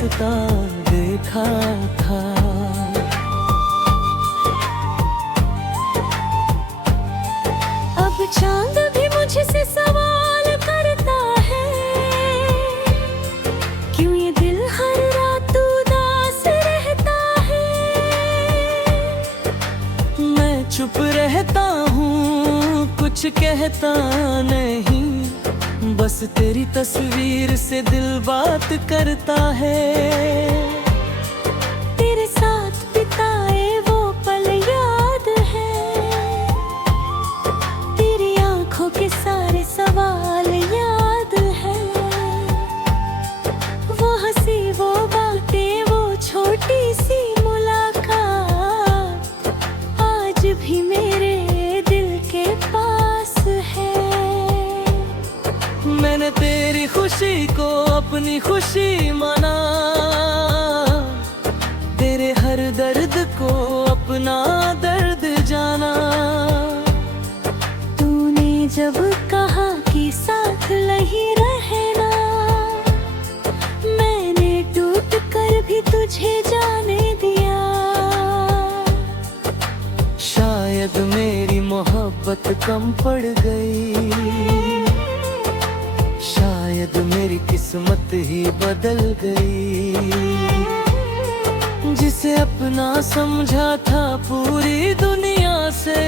रास्ता देखा था। अब चांद भी मुझसे सवाल करता है, क्यों ये दिल हर रात उदास रहता है। मैं चुप रहता हूँ, कुछ कहता नहीं, बस तेरी तस्वीर से दिल बात करता है। तेरे साथ बिताए वो पल याद है, तेरी आंखों के सारे सवाल याद है। वो हंसी, वो बातें, वो छोटी सी मुलाकात आज भी मेरे दिल के पास है। मैंने तेरी खुशी को अपनी खुशी माना, तेरे हर दर्द को अपना दर्द जाना। तूने जब कहा कि साथ नहीं रहना, मैंने टूट कर भी तुझे जाने दिया। शायद मेरी मोहब्बत कम पड़ गई, शायद मेरी किस्मत ही बदल गई। जिसे अपना समझा था पूरी दुनिया से,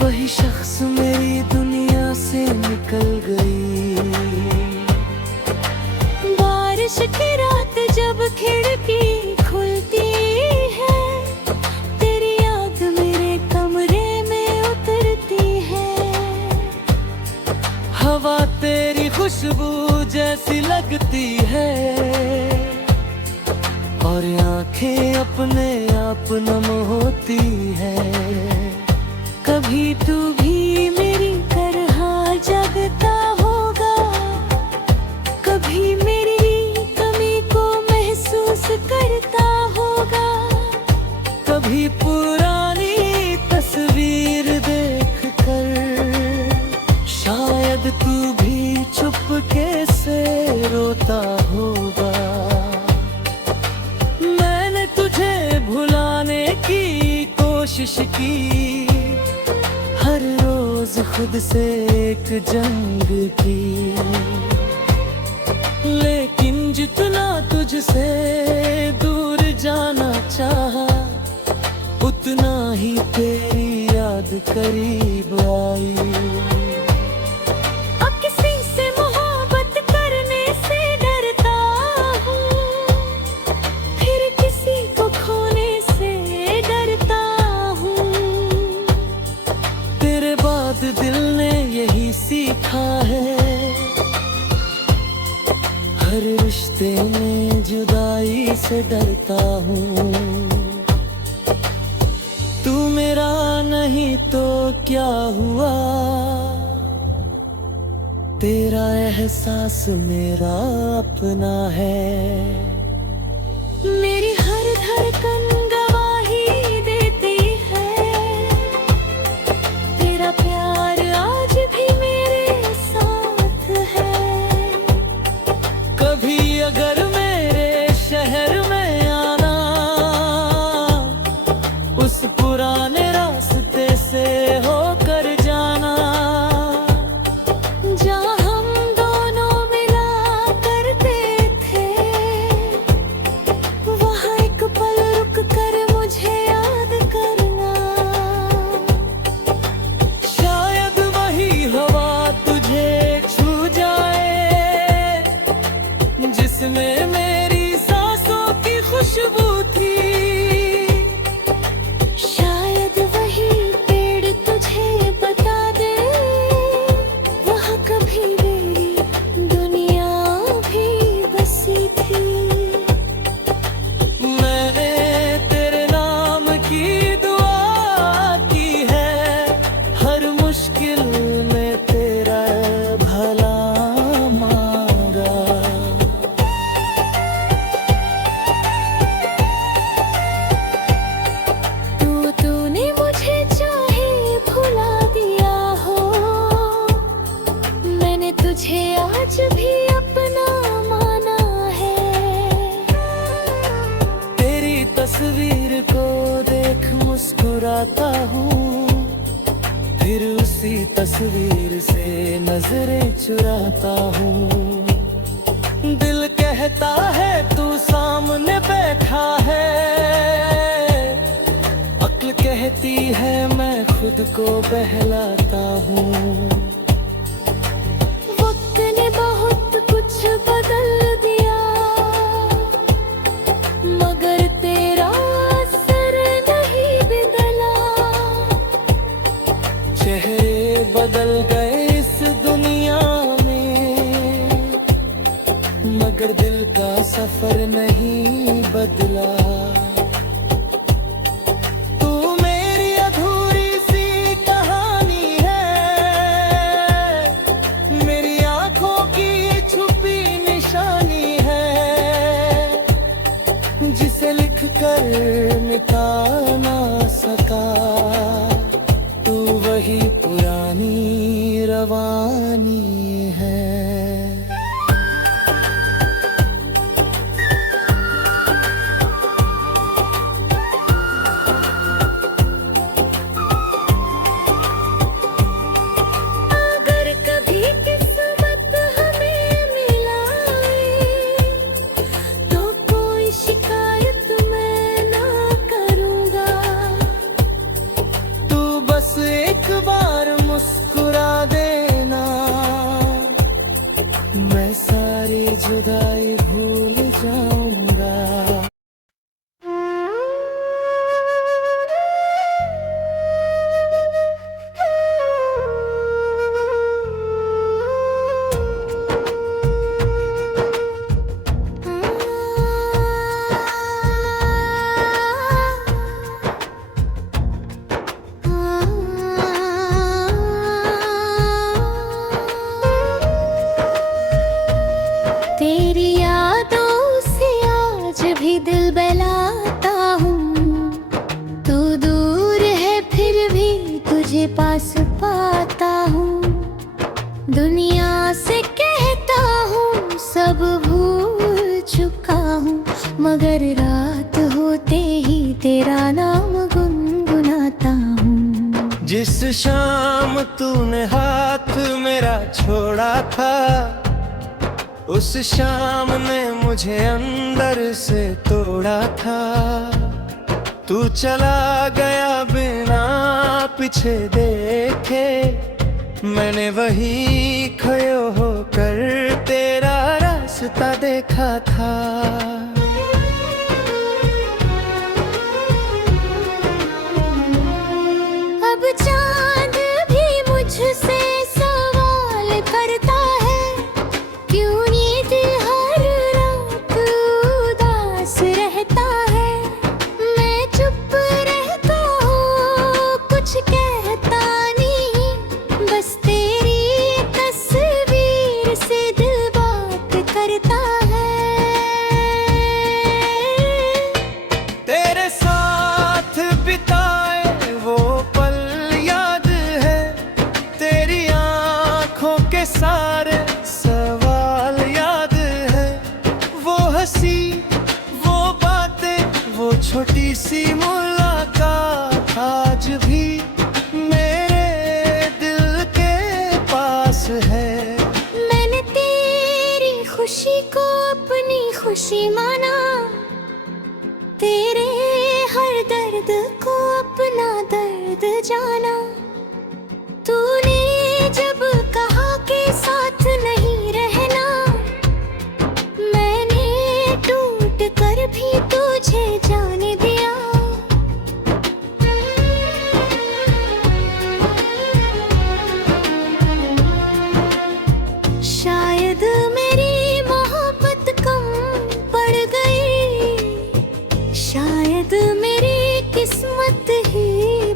वही शख्स मेरी दुनिया से निकल गई। बारिश की रात जब खिड़की खुलती है, तेरी याद मेरे कमरे में उतरती है। हवा तेरी खुशबू जैसी लगती है, और आंखें अपने आप नम होती है। कभी तू भी मेरी तरह जगता होगा, कभी मेरी कमी को महसूस करता होगा। कभी पुरानी तस्वीर देखकर शायद तू भी चुपके से रोता होगा। मैंने तुझे भुलाने की कोशिश की, हर रोज खुद से एक जंग की। लेकिन जितना तुझसे दूर जाना चाहा, उतना ही तेरी याद करीब आई। अब किसी से मोहब्बत करने से डरता हूँ, फिर किसी को खोने से डरता हूँ। तेरे बाद दिल ने यही सीखा है, हर रिश्ते में जुदाई से डरता हूँ। तू मेरा नहीं तो क्या हुआ, तेरा एहसास मेरा अपना है। मेरी हर धड़कन गवाही देती है, तेरा प्यार आज भी मेरे साथ है। कभी अगर मेरे शहर में आना, उस पुराने रास्ते से होकर जाना, जहाँ हम दोनों मिला करते थे, तस्वीर को देख मुस्कुराता हूँ, फिर उसी तस्वीर से नजरें चुराता हूँ। दिल कहता है तू सामने बैठा है, अक्ल कहती है मैं खुद को बहलाता हूँ। वक्त ने बहुत कुछ बदल दिया, मगर तेरा असर नहीं बदला। चेहरे बदल गए इस दुनिया में, मगर दिल का सफर नहीं बदला। तू मेरी अधूरी सी कहानी है, मेरी आंखों की छुपी निशानी है, जिसे लिख कर मिटा ना सका। तू वही पुरानी रवानी है। अगर कभी किस्मत हमें मिलाए, तो कोई शिकायत मैं ना करूँगा। तू बस एक बार मुस्कुरा देना, मैं सारी जुदाई भूल जाऊंगा। तेरी यादों से आज भी दिल बहलाता हूँ। तू दूर है फिर भी तुझे पास पाता हूँ। दुनिया से कहता हूँ सब भूल चुका हूँ, मगर रात होते ही तेरा नाम गुनगुनाता हूँ। जिस शाम तूने हाथ मेरा छोड़ा था, उस शाम ने मुझे अंदर से तोड़ा था। तू चला गया बिना पीछे देखे, मैंने वही खोयो होकर तेरा रास्ता देखा था। अब चांद भी मुझसे सवाल करता है, क्यों ये दिल हर रात उदास रहता है। मैं चुप रहता हूँ, कुछ कहता नहीं, बस तेरी तस्वीर से दिल बात करता है। तेरे साथ बिताए वो पल याद है, तेरी आंखों के सारे सवाल याद है। वो हंसी, वो बातें, वो छोटी सी मुलाकात आज भी मेरे दिल के पास है। मैंने तेरी खुशी को अपनी खुशी माना, तेरे हर दर्द को अपना दर्द जाना। तूने जब कहा कि साथ नहीं रहना, मैंने टूट कर भी तुझे जाने दिया। शायद मेरी मोहब्बत कम पड़ गई, शायद मेरी किस्मत ही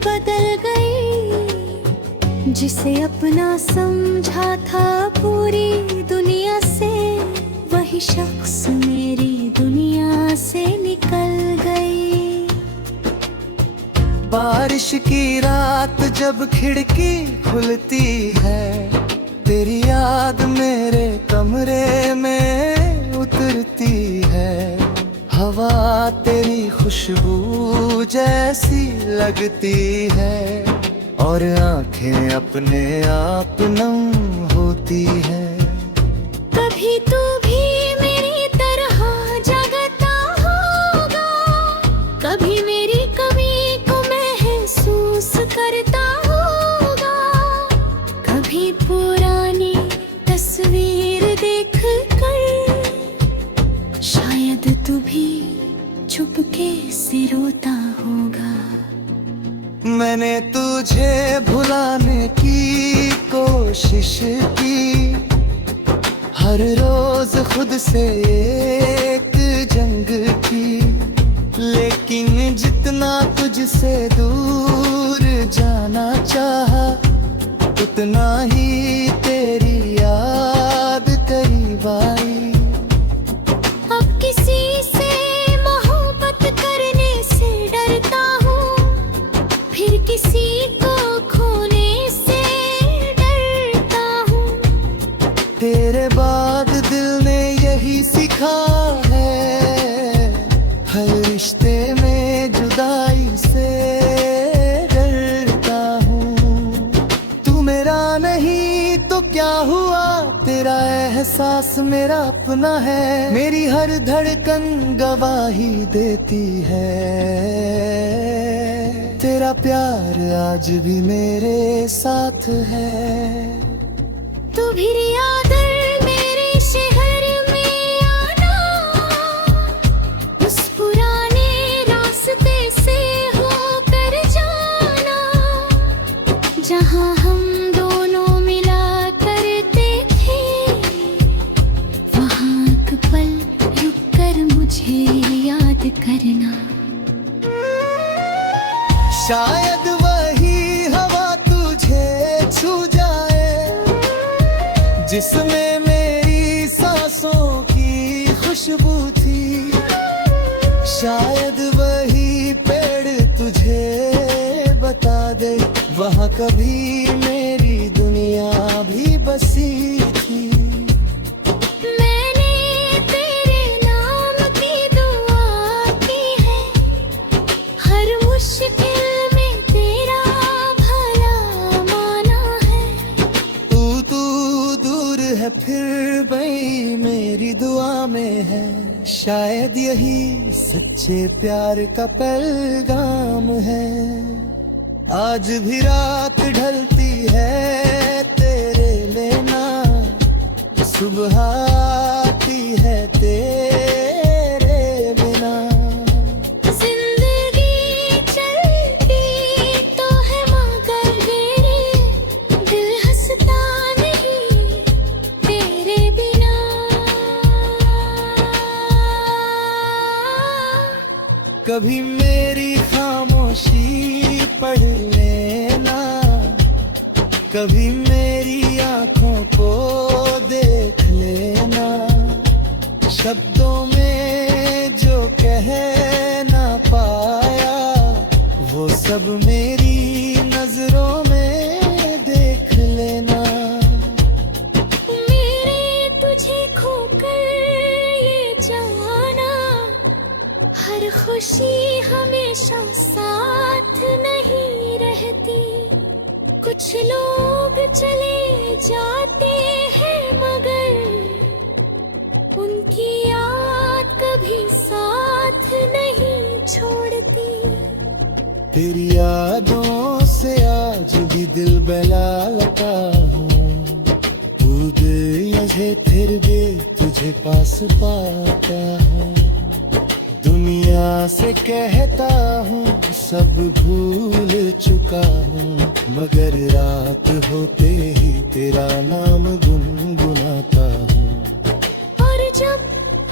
बदल गई। जिसे अपना समझा था पूरी दुनिया से, वही शख्स मेरी दुनिया से निकल गई। बारिश की रात जब खिड़की खुलती है, तेरी याद मेरे कमरे में उतरती है। हवा तेरी खुशबू जैसी लगती है और आंखें अपने आप नम होती है। कभी तू भी मेरी तरह जगता होगा, कभी मेरी कमी को महसूस करता होगा, कभी पुरानी तस्वीर देख कर शायद तू भी चुपके से रोता होगा। मैंने तुझे भुलाने की कोशिश की, हर रोज खुद से एक जंग की, लेकिन जितना तुझसे दूर जाना चाहा, उतना ही तेरी याद करीब आई। अब किसी से मोहब्बत करने से डरता हूँ, फिर किसी को खोने से डरता हूँ। तेरे बाद दिल ने यही सीखा है, हर रिश्ते में जुदाई से डरता हूँ। तू मेरा नहीं तो क्या हुआ, तेरा एहसास मेरा अपना है, मेरी हर धड़कन गवाही देती है। तेरा प्यार आज भी मेरे साथ है। तू भी यादर मेरे शहर में आना, उस पुराने रास्ते से होकर जाना, जहाँ हम दोनों मिला करते थे, वहाँ एक पल रुक कर मुझे याद करना। शायद वही हवा तुझे छू जाए, जिसमें मेरी सांसों की खुशबू थी। शायद वही पेड़ तुझे बता दे, वहाँ कभी मेरी दुनिया भी बसी थी। मैंने तेरे नाम की दुआ की है, हर मुश्किल में तेरा भला माना है। तू दूर है फिर भी मेरी दुआ में है, शायद यही सच्चे प्यार का पैगाम है। आज भी रात ढलती है तेरे लेना, सुबह आती है तेरे बिना। जिंदगी चलती तो है मगर मेरे दिल हंसता नहीं तेरे बिना। कभी मेरी खामोशी पढ़ लेना, कभी मेरी आंखों को देख लेना। शब्दों में जो कह ना पाया, वो सब मेरी नजरों में देख लेना। मेरे तुझे खोकर ये जाना, हर खुशी हमेशा साथ नहीं रहती। कुछ लोग चले जाते हैं मगर उनकी याद कभी साथ नहीं छोड़ती। तेरी यादों से आज भी दिल बहलाता हूँ, दूध यहे फिर भी तुझे पास पाता हूँ। दुनिया से कहता हूँ सब भूल चुका हूँ, मगर रात होते ही तेरा नाम गुनगुनाता हूँ। और जब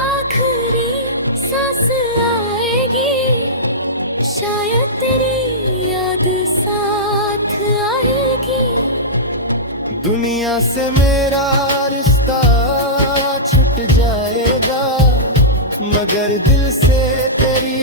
आखिरी सांस आएगी, शायद तेरी याद साथ आएगी। दुनिया से मेरा रिश्ता छूट जाएगा, मगर दिल से तेरी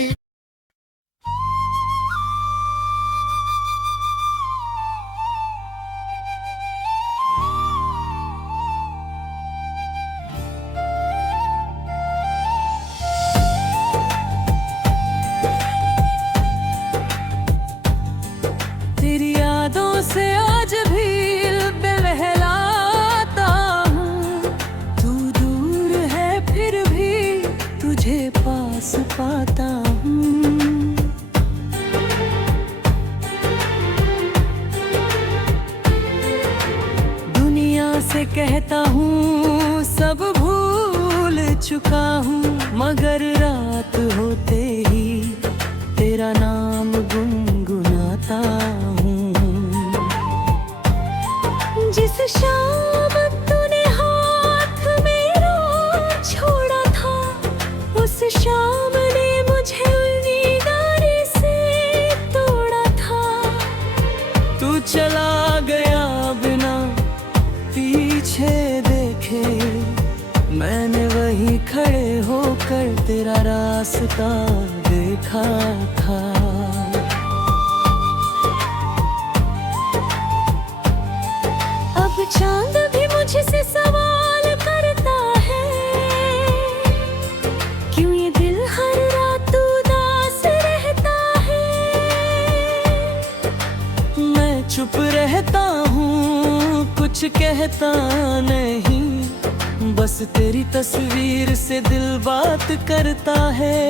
जाता हूँ। दुनिया से कहता हूँ सब भूल चुका हूँ, मगर रात होते ही तेरा नाम गुनगुनाता हूँ। जिस शाम तूने हाथ मेरा छोड़ा था, उस शाम ने मुझे उंगली से तोड़ा था। तू चला गया बिना पीछे देखे, मैंने वहीं खड़े होकर तेरा रास्ता देखा था। अब चांद भी मुझसे सवाल करता है, क्यों ये दिल हर रात उदास रहता है। मैं चुप रहता हूँ, कुछ कहता नहीं, बस तेरी तस्वीर से दिल बात करता है।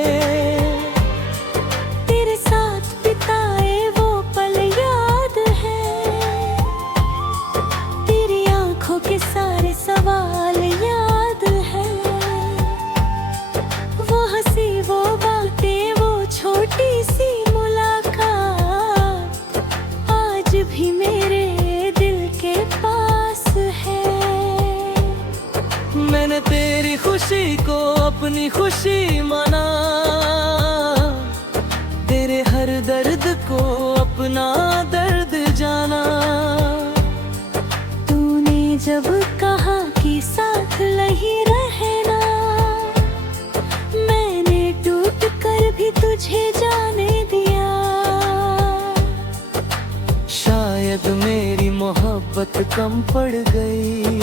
तेरे साथ बिताए वो पल याद है, तेरी आंखों के सारे सवाल याद है। वो हंसी, वो बातें, वो छोटी सी मुलाकात आज भी मेरे दिल के पास है। मैंने तेरी खुशी को अपनी खुशी माना, तेरे हर दर्द को अपना दर्द जाना। तूने जब कहा कि साथ नहीं रहना, मैंने टूट कर भी तुझे जाने दिया। शायद मेरी मोहब्बत कम पड़ गई,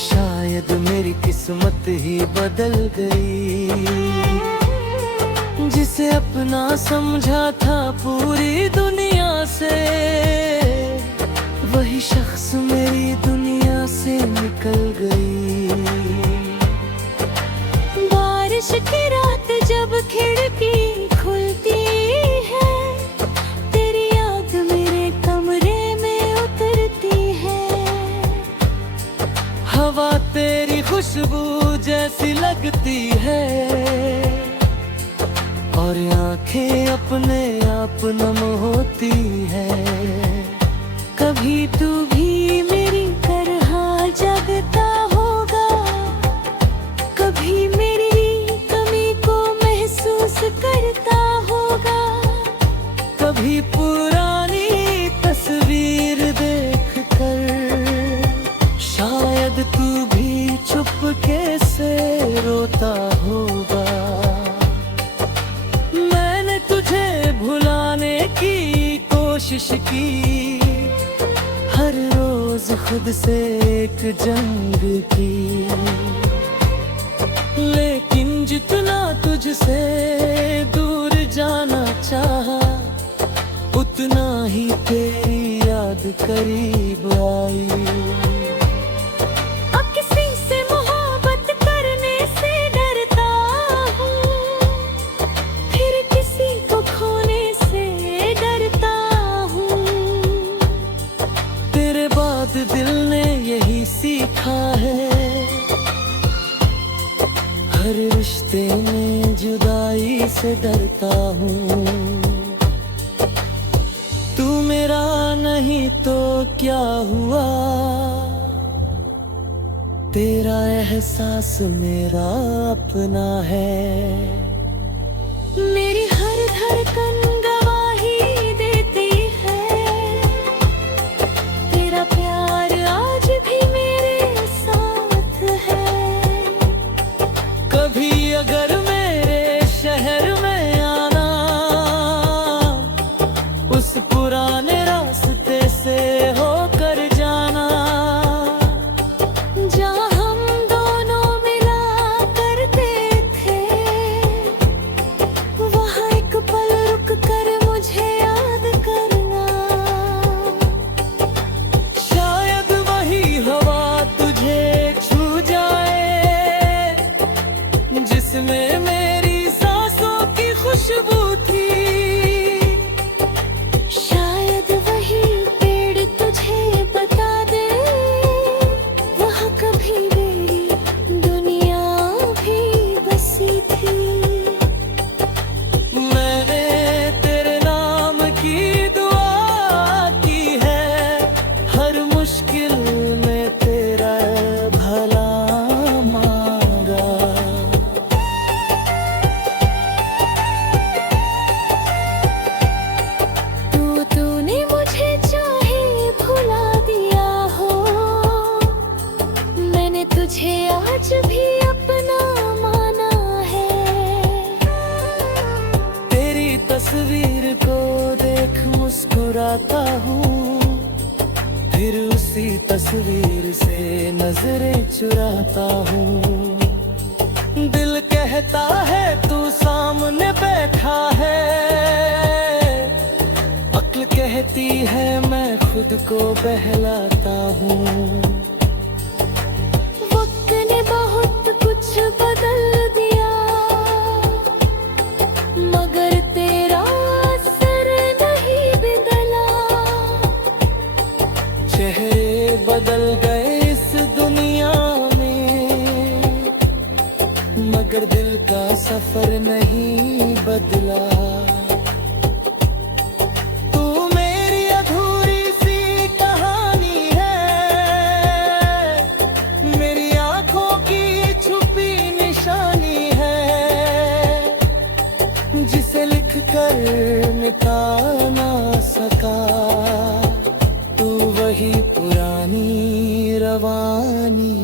शायद मेरी किस्मत ही बदल गई। जिसे अपना समझा था पूरी दुनिया से, वही शख्स मेरी दुनिया से निकल गई। बारिश की रात जब खिड़की खुलती है, तेरी याद मेरे कमरे में उतरती है। हवा तेरी खुशबू जैसी लगती है, और आंखें अपने आप नम होती है। कभी तू भी मेरी तरह जगता होगा, कभी मेरी कमी को महसूस करता होगा। कभी पुरानी तस्वीर देखकर शायद तू भी चुपके से रोता होगा। मैंने तुझे भुलाने की कोशिश की, हर रोज खुद से एक जंग की। लेकिन जितना तुझसे दूर जाना चाहा, उतना ही तेरी याद करीब आई। दिल ने यही सीखा है, हर रिश्ते में जुदाई से डरता हूँ। तू मेरा नहीं तो क्या हुआ, तेरा एहसास मेरा अपना है। मेरी हर धड़कन गवाही देती है, तेरा प्यार आज भी मेरे साथ है। कभी अगर मेरे शहर में आना, उस पुराने रास्ते से होकर जाना, जहाँ हम दोनों मिला करते थे। तस्वीर को देख मुस्कुराता हूँ, फिर उसी तस्वीर से नजरें चुराता हूँ। दिल कहता है तू सामने बैठा है, अक्ल कहती है मैं खुद को बहलाता हूँ। वक्त ने बहुत कुछ बदल दिया, मगर तेरा असर नहीं बदला। चेहरे बदल गए इस दुनिया में, मगर दिल का सफर नहीं बदला। तू मेरी अधूरी सी कहानी है, मेरी आंखों की छुपी निशानी है, जिसे लिख कर मिटा ना सका। तू वही पुरानी रवानी